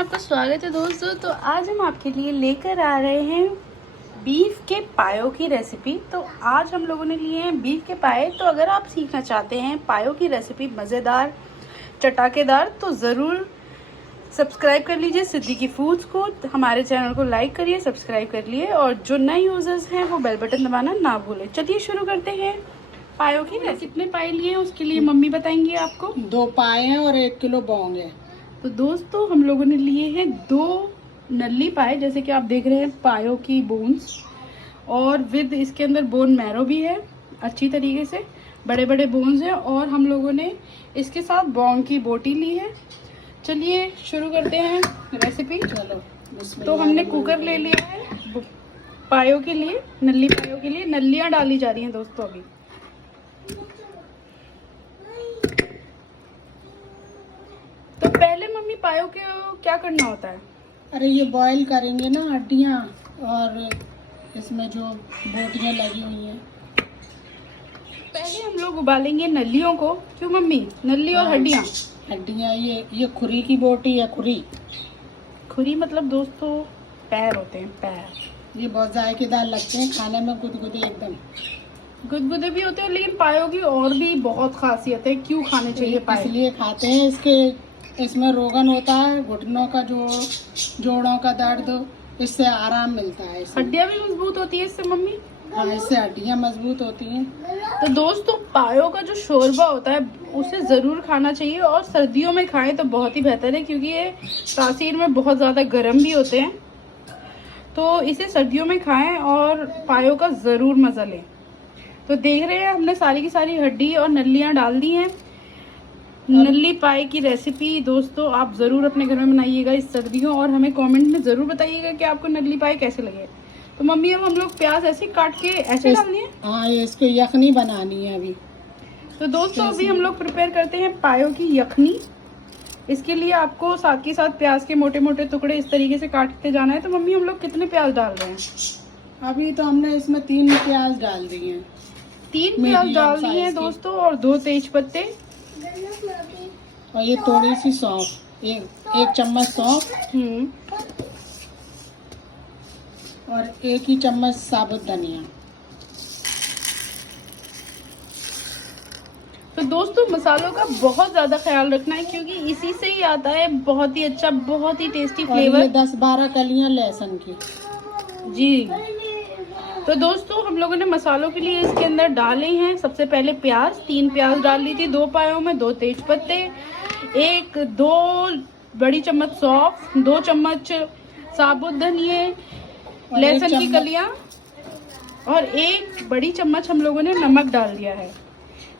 आपका स्वागत है दोस्तों। तो आज हम आपके लिए लेकर आ रहे हैं बीफ के पायों की रेसिपी। तो आज हम लोगों ने लिए हैं बीफ के पाए। तो अगर आप सीखना चाहते हैं पायों की रेसिपी मज़ेदार चटाकेदार तो ज़रूर सब्सक्राइब कर लीजिए सिद्दीकी फूड्स को। हमारे चैनल को लाइक करिए, सब्सक्राइब कर लिए और जो नए यूज़र्स हैं वो बेल बटन दबाना ना भूलें। चलिए शुरू करते हैं पायों की रेसिपी। कितने पाए लिए हैं उसके लिए मम्मी बताएंगी आपको। 2 पाए हैं और 1 किलो बौंग है। तो दोस्तों हम लोगों ने लिए हैं 2 नल्ली पाए, जैसे कि आप देख रहे हैं पायों की बोन्स, और विद इसके अंदर बोन मैरो भी है अच्छी तरीके से, बड़े बड़े बोन्स हैं। और हम लोगों ने इसके साथ बौंग की बोटी ली है। चलिए शुरू करते हैं रेसिपी। चलो तो हमने कुकर ले लिया है पायों के लिए, नल्ली पायों के लिए। नल्लियाँ डाली जा रही हैं दोस्तों अभी। तो पहले मम्मी पायों के क्या करना होता है? अरे ये बॉईल करेंगे ना हड्डियाँ और इसमें जो बोटियाँ लगी हुई हैं। पहले हम लोग उबालेंगे नल्लियों को। क्यों मम्मी? नल्ली और हड्डियाँ। हड्डियाँ ये खुरी की बोटी है। खुरी मतलब दोस्तों पैर होते हैं, पैर। ये बहुत जायकेदार लगते हैं खाने में, गुदगुदे एकदम। गुदगुदे भी होते हैं, लेकिन पायों की और भी बहुत खासियत है। क्यों खाने चाहिए पाए? इसलिए खाते हैं। इसमें रोगन होता है, घुटनों का जोड़ों का दर्द, इससे आराम मिलता है। हड्डियाँ भी मजबूत होती है इससे मम्मी। हाँ, इससे हड्डियाँ मजबूत होती हैं। तो दोस्तों पायों का जो शोरबा होता है उसे ज़रूर खाना चाहिए, और सर्दियों में खाएं तो बहुत ही बेहतर है, क्योंकि ये तासीर में बहुत ज़्यादा गर्म भी होते हैं। तो इसे सर्दियों में खाएं और पायों का ज़रूर मज़ा लें। तो देख रहे हैं हमने सारी की सारी हड्डी और नल्लियाँ डाल दी हैं। नल्ली पाए की रेसिपी दोस्तों आप ज़रूर अपने घर में बनाइएगा इस सर्दियों, और हमें कमेंट में ज़रूर बताइएगा कि आपको नल्ली पाए कैसे लगे। तो मम्मी अब हम लोग प्याज ऐसे काट के ऐसे डालनी है। हाँ, ये इसको यखनी बनानी है अभी। तो दोस्तों अभी हम लोग प्रिपेयर करते हैं पायों की यखनी। इसके लिए आपको साथ के साथ प्याज के मोटे मोटे टुकड़े इस तरीके से काटते जाना है। तो मम्मी हम लोग कितने प्याज डाल रहे हैं? अभी तो हमने इसमें 3 प्याज डाल दिए हैं। 3 प्याज डाल दिए हैं दोस्तों, और 2 तेज पत्ते, और ये थोड़ी सी सौंफ, एक चम्मच सौंफ, और 1 ही चम्मच साबुत धनिया। तो दोस्तों मसालों का बहुत ज्यादा ख्याल रखना है, क्योंकि इसी से ही आता है बहुत ही अच्छा, बहुत ही टेस्टी फ्लेवर। 10-12 कलियां लहसुन की। जी। तो दोस्तों हम लोगों ने मसालों के लिए इसके अंदर डाले हैं सबसे पहले प्याज। 3 प्याज डाल ली थी 2 पायों में, 2 तेज पत्ते, 2 बड़ी चम्मच सौंफ, 2 चम्मच साबुत धनिया, लहसुन की कलियां, और 1 बड़ी चम्मच हम लोगों ने नमक डाल दिया है।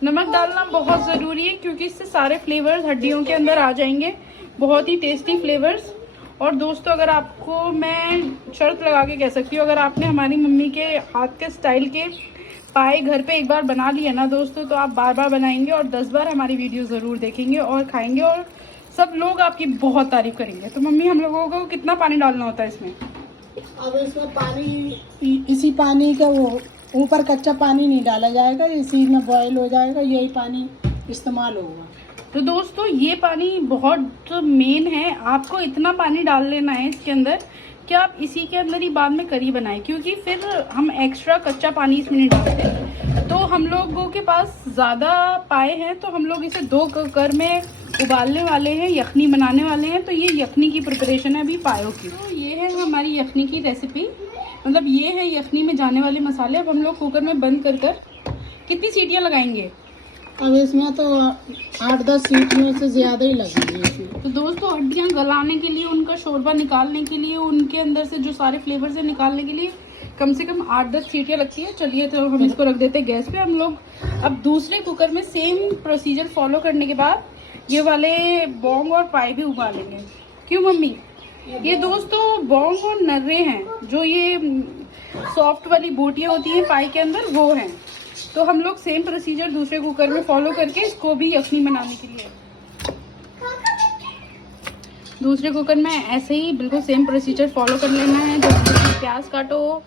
नमक डालना बहुत ज़रूरी है, क्योंकि इससे सारे फ्लेवर्स हड्डियों के अंदर आ जाएंगे, बहुत ही टेस्टी फ्लेवर्स। और दोस्तों अगर आपको मैं शर्त लगा के कह सकती हूँ, अगर आपने हमारी मम्मी के हाथ के स्टाइल के पाए घर पे एक बार बना लिए ना दोस्तों, तो आप बार बार बनाएंगे और 10 बार हमारी वीडियो ज़रूर देखेंगे और खाएंगे, और सब लोग आपकी बहुत तारीफ करेंगे। तो मम्मी हम लोगों को कितना पानी डालना होता है इसमें? अब इसमें पानी, इसी पानी का वो ऊपर कच्चा पानी नहीं डाला जाएगा, इसी में बॉयल हो जाएगा, यही पानी इस्तेमाल होगा। तो दोस्तों ये पानी बहुत मेन है, आपको इतना पानी डाल लेना है इसके अंदर कि आप इसी के अंदर ही बाद में करी बनाएं, क्योंकि फिर हम एक्स्ट्रा कच्चा पानी इसमें नहीं डालते। तो हम लोगों के पास ज़्यादा पाए हैं, तो हम लोग इसे 2 कुकर में उबालने वाले हैं, यखनी बनाने वाले हैं। तो ये यखनी की प्रिपरेशन है अभी पायों की। तो ये है हमारी यखनी की रेसिपी, मतलब ये है यखनी में जाने वाले मसाले। अब हम लोग कुकर में बंद कर कितनी सीटियाँ लगाएंगे? अब इसमें तो 8-10 सीटियों से ज़्यादा ही लगेंगी इसमें। तो दोस्तों हड्डियाँ गलाने के लिए, उनका शोरबा निकालने के लिए, उनके अंदर से जो सारे फ्लेवर्स है निकालने के लिए कम से कम 8-10 सीटियाँ लगती है। चलिए तो हम इसको रख देते हैं गैस पे। हम लोग अब दूसरे कुकर में सेम प्रोसीजर फॉलो करने के बाद ये वाले बौंग और पाए भी उबालेंगे। क्यों मम्मी? ये दोस्तों बौंग और नर्रे हैं, जो ये सॉफ्ट वाली बोटियाँ होती हैं पाए के अंदर, वो हैं। तो हम लोग सेम प्रोसीजर दूसरे कुकर में फॉलो करके इसको भी यखनी बनाने के लिए दूसरे कुकर में ऐसे ही बिल्कुल सेम प्रोसीजर फॉलो कर लेना है। जल्दी प्याज काटो,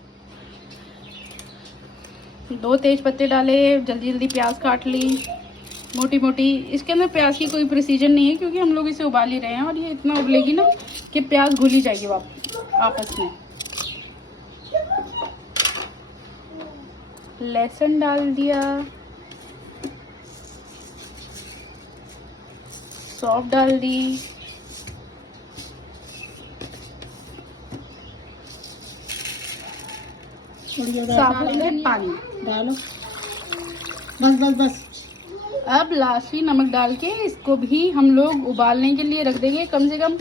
2 तेज पत्ते डाले, जल्दी जल्दी प्याज काट ली, मोटी मोटी। इसके अंदर प्याज की कोई प्रिसीजन नहीं है क्योंकि हम लोग इसे उबाल ही रहे हैं और ये इतना उबलेगी ना कि प्याज घुल ही जाएगी आपस में। लहसुन डाल दिया, सौंफ डाल दी, साबुत में पानी डालो, बस बस बस। अब लास्टली नमक डाल के इसको भी हम लोग उबालने के लिए रख देंगे। कम से कम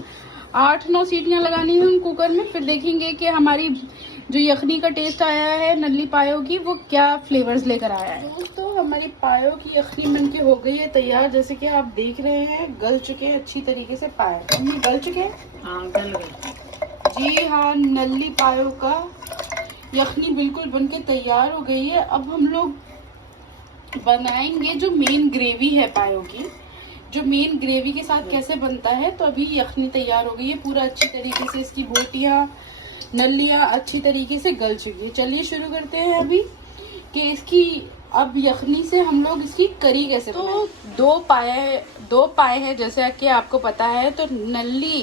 8-9 सीटियां लगानी है कुकर में। फिर देखेंगे कि हमारी जो यखनी का टेस्ट आया है नल्ली पायो की वो क्या फ्लेवर्स लेकर आया है। दोस्तों हमारी पायो की यखनी बनके हो गई है तैयार। जैसे कि आप देख रहे हैं गल चुके हैं अच्छी तरीके से पायो। मम्मी गल चुके हैं? हाँ गल गए। जी हाँ, नल्ली पायो का यखनी बिल्कुल बनके तैयार हो गई है। अब हम लोग बनाएंगे जो मेन ग्रेवी है पायो की। जो मेन ग्रेवी के साथ कैसे बनता है, तो अभी यखनी तैयार हो गई है पूरा अच्छी तरीके से। इसकी बोटियां नल्लियां अच्छी तरीके से गल चुकी है। चलिए शुरू करते हैं अभी कि इसकी अब यखनी से हम लोग इसकी करी कैसे तो दो पाए हैं जैसे कि आपको पता है। तो नल्ली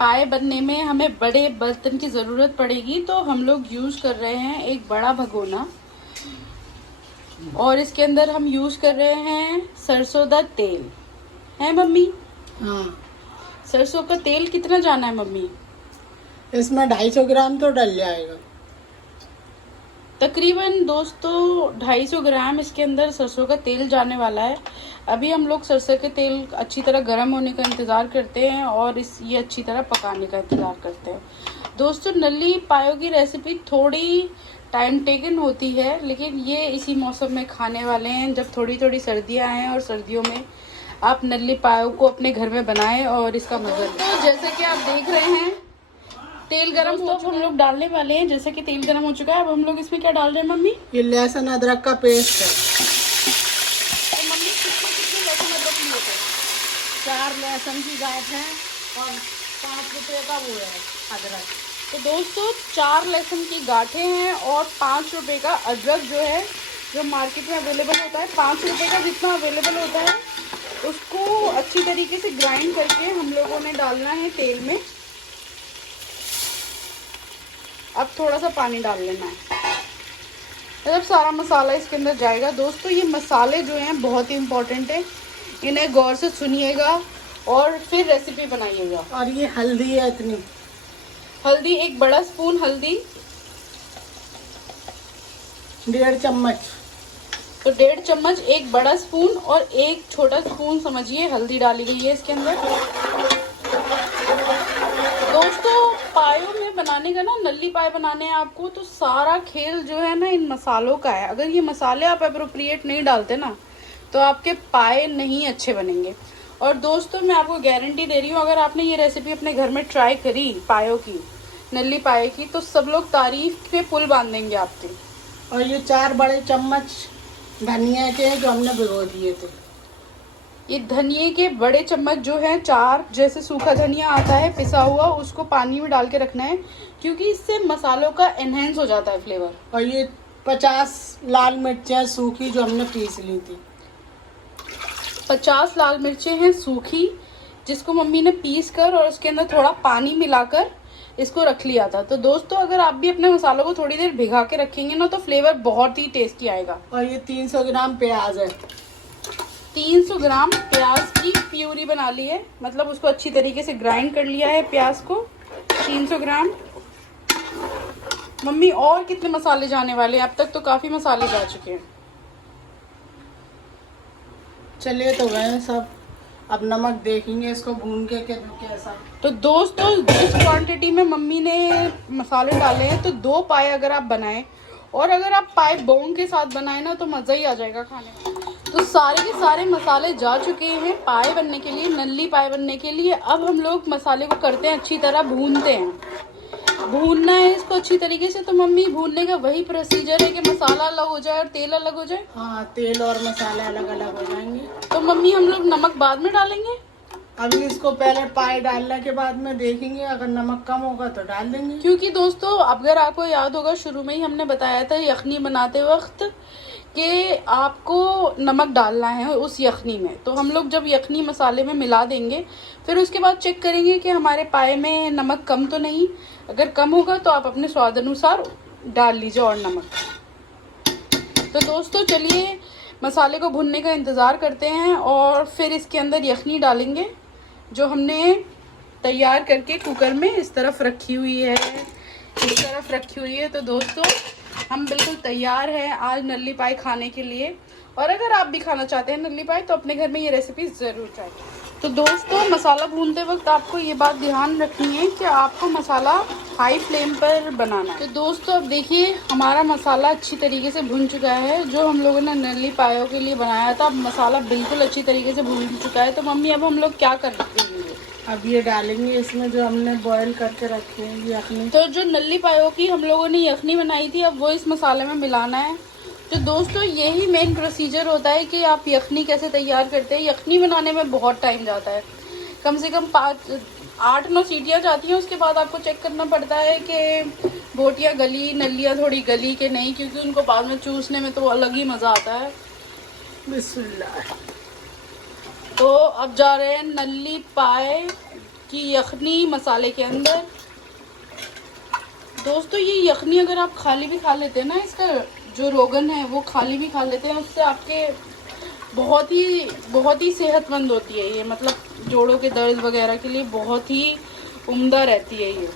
पाए बनने में हमें बड़े बर्तन की ज़रूरत पड़ेगी, तो हम लोग यूज़ कर रहे हैं एक बड़ा भगोना और इसके अंदर हम यूज़ कर रहे हैं सरसों का तेल। है मम्मी? हाँ। सरसों का तेल कितना जाना है मम्मी? इसमें 250 ग्राम तो डल जाएगा तकरीबन। दोस्तों 250 ग्राम इसके अंदर सरसों का तेल जाने वाला है। अभी हम लोग सरसों के तेल अच्छी तरह गर्म होने का इंतज़ार करते हैं और ये अच्छी तरह पकाने का इंतज़ार करते हैं। दोस्तों नल्ली पायो की रेसिपी थोड़ी टाइम टेकन होती है, लेकिन ये इसी मौसम में खाने वाले हैं जब थोड़ी थोड़ी सर्दियाँ हैं और सर्दियों में आप नल्ली पायो को अपने घर में बनाएं और इसका मज़ा लें। तो जैसे कि आप देख रहे हैं तेल गरम हो चुका है। हम लोग डालने वाले हैं। जैसे कि तेल गरम हो चुका है, अब हम लोग इसमें क्या डाल रहे हैं मम्मी? ये लहसुन अदरक का पेस्ट है। तो मम्मी कितने लहसुन अदरक लिए थे? 4 लहसुन की गांठ है और 5 रुपए का वो है अदरक। तो दोस्तों 4 लहसुन की गांठें हैं और 5 रुपए का अदरक जो है, जो मार्केट में अवेलेबल होता है 5 रुपए का जितना अवेलेबल होता है, उसको अच्छी तरीके से ग्राइंड करके हम लोगों ने डालना है तेल में। अब थोड़ा सा पानी डाल लेना है जब सारा मसाला इसके अंदर जाएगा। दोस्तों ये मसाले जो हैं बहुत ही इम्पोर्टेंट है, इन्हें गौर से सुनिएगा और फिर रेसिपी बनाइएगा। और ये हल्दी है इतनी, हल्दी 1 बड़ा स्पून हल्दी, 1.5 चम्मच। तो 1.5 चम्मच 1 बड़ा स्पून और 1 छोटा स्पून समझिए हल्दी डाली गई है इसके अंदर। दोस्तों पायो में बनाने का ना, नल्ली पाए बनाने हैं आपको, तो सारा खेल जो है ना इन मसालों का है। अगर ये मसाले आप अप्रोप्रिएट नहीं डालते ना तो आपके पाए नहीं अच्छे बनेंगे। और दोस्तों मैं आपको गारंटी दे रही हूँ, अगर आपने ये रेसिपी अपने घर में ट्राई करी पायो की, नल्ली पाए की, तो सब लोग तारीफ पे पुल बांध देंगे आपके। और ये 4 बड़े चम्मच धनिया के जो हमने भिगो दिए थे। ये धनिए के बड़े चम्मच जो है 4, जैसे सूखा धनिया आता है पिसा हुआ, उसको पानी में डाल के रखना है क्योंकि इससे मसालों का एनहेंस हो जाता है फ्लेवर। और ये 50 लाल मिर्चें सूखी जो हमने पीस ली थी। 50 लाल मिर्चें हैं सूखी, जिसको मम्मी ने पीस कर और उसके अंदर थोड़ा पानी मिलाकर इसको रख लिया था। तो दोस्तों अगर आप भी अपने मसालों को थोड़ी देर भिगा के रखेंगे ना तो फ्लेवर बहुत ही टेस्टी आएगा। और ये 300 ग्राम प्याज है। 300 ग्राम प्याज की प्यूरी बना ली है, मतलब उसको अच्छी तरीके से ग्राइंड कर लिया है प्याज को। 300 ग्राम। मम्मी और कितने मसाले जाने वाले हैं? अब तक तो काफी मसाले जा चुके हैं। चलिए तो गए सब, अब नमक देखेंगे इसको भून के कैसा। तो दोस्तों जिस क्वांटिटी में मम्मी ने मसाले डाले हैं तो 2 पाए अगर आप बनाएं, और अगर आप पाए बोन के साथ बनाएं ना तो मज़ा ही आ जाएगा खाने में। तो सारे के सारे मसाले जा चुके हैं पाए बनने के लिए, नल्ली पाए बनने के लिए। अब हम लोग मसाले को करते हैं अच्छी तरह भूनते हैं। भूनना है इसको अच्छी तरीके से। तो मम्मी भूनने का वही प्रोसीजर है कि मसाला अलग हो जाए और तेल अलग हो जाए। हाँ, तेल और मसाले अलग अलग हो जाएंगे। तो मम्मी हम लोग नमक बाद में डालेंगे। अभी इसको पहले पाए डालने के बाद में देखेंगे, अगर नमक कम होगा तो डाल देंगे। क्योंकि दोस्तों अगर आपको याद होगा शुरू में ही हमने बताया था यखनी बनाते वक्त कि आपको नमक डालना है उस यखनी में। तो हम लोग जब यखनी मसाले में मिला देंगे, फिर उसके बाद चेक करेंगे कि हमारे पाए में नमक कम तो नहीं। अगर कम होगा तो आप अपने स्वाद अनुसार डाल लीजिए और नमक। तो दोस्तों चलिए मसाले को भुनने का इंतज़ार करते हैं और फिर इसके अंदर यखनी डालेंगे जो हमने तैयार करके कुकर में इस तरफ रखी हुई है, इस तरफ रखी हुई है। तो दोस्तों हम बिल्कुल तैयार हैं आज नल्ली पाई खाने के लिए। और अगर आप भी खाना चाहते हैं नल्ली पाई तो अपने घर में ये रेसिपी ज़रूर ट्राई करें। तो दोस्तों मसाला भूनते वक्त आपको ये बात ध्यान रखनी है कि आपको मसाला हाई फ्लेम पर बनाना है। तो दोस्तों अब देखिए हमारा मसाला अच्छी तरीके से भुन चुका है। जो हम लोगों ने नल्ली पायों के लिए बनाया था, अब मसाला बिल्कुल अच्छी तरीके से भुन चुका है। तो मम्मी अब हम लोग क्या कर रहे हैं? अब ये डालेंगे इसमें जो हमने बॉईल करके रखे हैं ये यखनी। तो जो नल्ली पायों की हम लोगों ने यखनी बनाई थी, अब वो इस मसाले में मिलाना है। तो दोस्तों यही मेन प्रोसीजर होता है कि आप यखनी कैसे तैयार करते हैं। यखनी बनाने में बहुत टाइम जाता है, कम से कम 8-9 सीटियाँ जाती हैं। उसके बाद आपको चेक करना पड़ता है कि बोटियाँ गली, नल्लियाँ थोड़ी गली के नहीं, क्योंकि उनको बाद में चूसने में तो अलग ही मज़ा आता है। बिस्मिल्लाह। तो अब जा रहे हैं नल्ली पाए की यखनी मसाले के अंदर। दोस्तों ये यखनी अगर आप खाली भी खा लेते हैं ना, इसका जो रोगन है वो खाली भी खा लेते हैं, उससे आपके बहुत ही सेहतमंद होती है ये। मतलब जोड़ों के दर्द वगैरह के लिए बहुत ही उम्दा रहती है ये।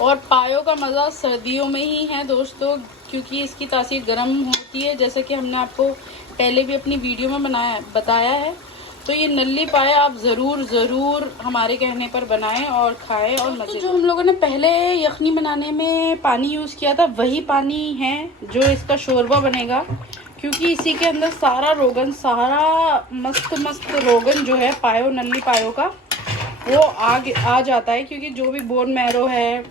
और पायों का मज़ा सर्दियों में ही है दोस्तों, क्योंकि इसकी तासीर गर्म होती है, जैसे कि हमने आपको पहले भी अपनी वीडियो में बताया है। तो ये नल्ली पाए आप ज़रूर हमारे कहने पर बनाएं और खाएं और मज़े। जो हम लोगों ने पहले यखनी बनाने में पानी यूज़ किया था वही पानी है जो इसका शोरबा बनेगा, क्योंकि इसी के अंदर सारा रोगन, सारा मस्त रोगन जो है पायो, नल्ली पायों का वो आ जाता है। क्योंकि जो भी बोन मैरो है,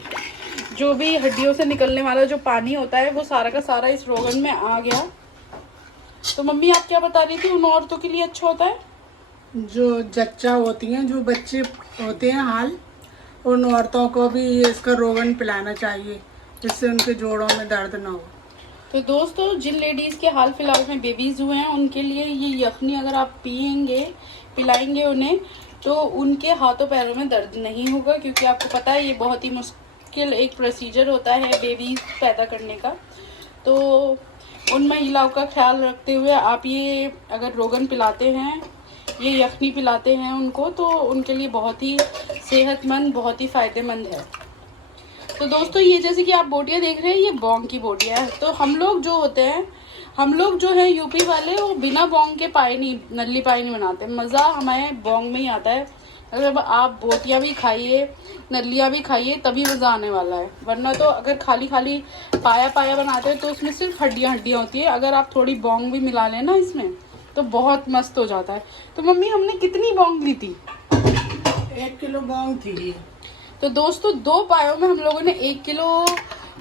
जो भी हड्डियों से निकलने वाला जो पानी होता है, वो सारा का सारा इस रोगन में आ गया। तो मम्मी आप क्या बता रही थी, उन औरतों के लिए अच्छा होता है जो जच्चा होती हैं, जो बच्चे होते हैं हाल, उन औरतों को भी इसका रोगन पिलाना चाहिए, जिससे उनके जोड़ों में दर्द ना हो। तो दोस्तों जिन लेडीज़ के हाल फिलहाल में बेबीज़ हुए हैं उनके लिए ये यखनी अगर आप पिलाएंगे उन्हें, तो उनके हाथों पैरों में दर्द नहीं होगा। क्योंकि आपको पता है ये बहुत ही मुश्किल एक प्रोसीजर होता है बेबीज़ पैदा करने का। तो उन महिलाओं का ख्याल रखते हुए आप ये अगर रोगन पिलाते हैं, ये यखनी पिलाते हैं उनको, तो उनके लिए बहुत ही सेहतमंद, बहुत ही फ़ायदेमंद है। तो दोस्तों ये जैसे कि आप बोटियाँ देख रहे हैं, ये बॉन्ग की बोटियाँ है। तो हम लोग जो होते हैं, हम लोग जो है यूपी वाले, वो बिना बॉन्ग के नल्ली पाए नहीं बनाते। मज़ा हमें बॉन्ग में ही आता है। अगर आप बोटियाँ भी खाइए, नल्लियाँ भी खाइए, तभी मज़ा आने वाला है। वरना तो अगर खाली पाया बनाते हैं तो उसमें सिर्फ हड्डियाँ होती है। अगर आप थोड़ी बॉन्ग भी मिला लें ना इसमें, तो बहुत मस्त हो जाता है। तो मम्मी हमने कितनी बॉन्ग ली थी? 1 किलो बॉन्ग थी। तो दोस्तों 2 पायों में हम लोगों ने 1 किलो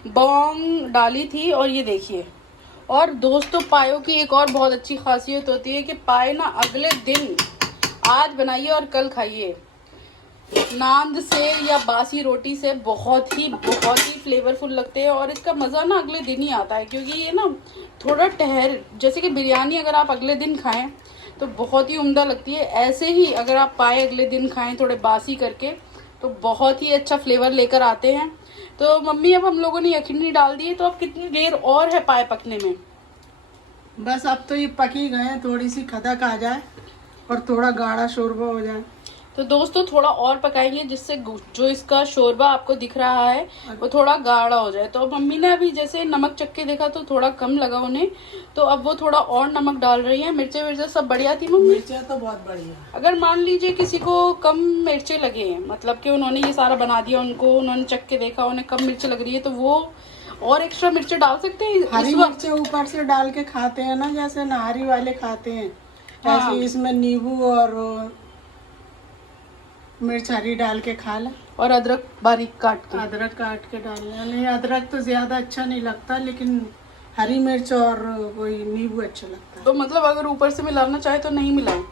बॉन्ग डाली थी। और ये देखिए, और दोस्तों पायों की एक और बहुत अच्छी खासियत होती है कि पाए ना अगले दिन आज बनाइए और कल खाइए, नान से या बासी रोटी से बहुत ही फ्लेवरफुल लगते हैं। और इसका मज़ा ना अगले दिन ही आता है, क्योंकि ये ना थोड़ा जैसे कि बिरयानी अगर आप अगले दिन खाएं तो बहुत ही उम्दा लगती है, ऐसे ही अगर आप पाए अगले दिन खाएं थोड़े बासी करके तो बहुत ही अच्छा फ्लेवर लेकर आते हैं। तो मम्मी अब हम लोगों ने यखनी डाल दी है, तो अब कितनी देर और है पाए पकने में? बस अब तो ये पक ही गए, थोड़ी सी खदक आ जाए और थोड़ा गाढ़ा शोरबा हो जाए। तो दोस्तों थोड़ा और पकाएंगे, जिससे जो इसका शोरबा आपको दिख रहा है वो थोड़ा गाढ़ा हो जाए। तो मम्मी ने अभी जैसे नमक चख के देखा तो थोड़ा कम लगा उन्हें, तो अब वो थोड़ा और नमक डाल रही है। मिर्चे सब बढ़िया थी मम्मी? मिर्चा तो बहुत बढ़िया। अगर मान लीजिए किसी को कम मिर्चे लगे, मतलब कि उन्होंने ये सारा बना दिया, उन्होंने चख के देखा, उन्हें कम मिर्च लग रही है, तो वो और एक्स्ट्रा मिर्च डाल सकते हैं। हरी मिर्चें ऊपर से डाल के खाते हैं ना, जैसे नारी वाले खाते हैं, ऐसे इसमें नींबू और मिर्च हरी डाल के खा ले। और अदरक बारीक काट के, अदरक काट के डालना। नहीं, अदरक तो ज्यादा अच्छा नहीं लगता, लेकिन हरी मिर्च और वही नींबू अच्छा लगता है। तो मतलब अगर ऊपर से मिलाना चाहे तो नहीं मिलाएं?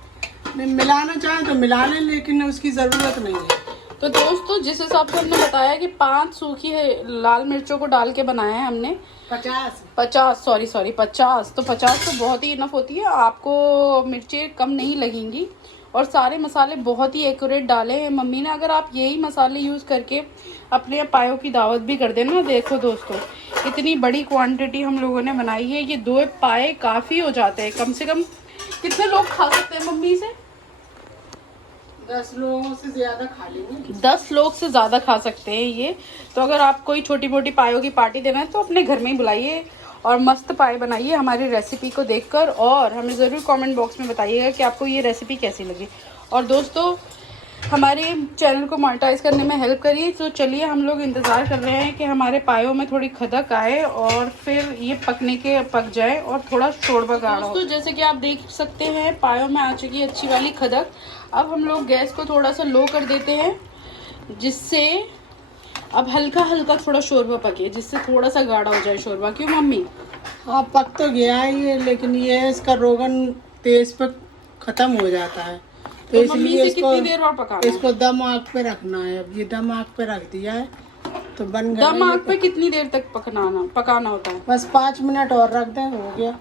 नहीं, मिलाना चाहे तो मिला लें, लेकिन उसकी जरूरत नहीं है। तो दोस्तों जिस हिसाब से हमने बताया कि 5 सूखी लाल मिर्चों को डाल के बनाया है हमने 50 तो 50 तो बहुत ही इनफ होती है, आपको मिर्चें कम नहीं लगेंगी। और सारे मसाले बहुत ही एक्यूरेट डाले हैं मम्मी ने। अगर आप यही मसाले यूज़ करके अपने पायों की दावत भी कर देना, देखो दोस्तों इतनी बड़ी क्वांटिटी हम लोगों ने बनाई है, ये 2 पाए काफ़ी हो जाते हैं। कम से कम कितने लोग खा सकते हैं मम्मी से? 10 लोगों से ज्यादा खा लेंगे। 10 लोग से ज़्यादा खा सकते हैं ये। तो अगर आप कोई छोटी मोटी पायों की पार्टी देना है तो अपने घर में ही बुलाइए और मस्त पाए बनाइए हमारी रेसिपी को देखकर, और हमें ज़रूर कमेंट बॉक्स में बताइएगा कि आपको ये रेसिपी कैसी लगी। और दोस्तों हमारे चैनल को मोनेटाइज करने में हेल्प करिए। तो चलिए हम लोग इंतज़ार कर रहे हैं कि हमारे पायों में थोड़ी खदक आए और फिर ये पक जाए और थोड़ा शोरबा गाढ़ा हो। दोस्तों जैसे कि आप देख सकते हैं पायों में आ चुकी है अच्छी वाली खदक। अब हम लोग गैस को थोड़ा सा लो कर देते हैं, जिससे अब हल्का हल्का थोड़ा शोरबा पके, जिससे थोड़ा सा गाढ़ा हो जाए शोरबा। क्यों मम्मी? हाँ पक तो गया ही है, लेकिन ये इसका रोगन तेज पे खत्म हो जाता है, तो इसलिए कितनी देर और पकाना है? इसको दम आग पे रखना है। अब ये दम आग पे रख दिया है तो बन गया। दम आग पे कितनी देर तक पकाना होता है? बस 5 मिनट और रख दें, हो गया।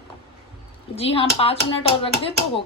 जी हाँ, 5 मिनट और रख दें तो हो गया।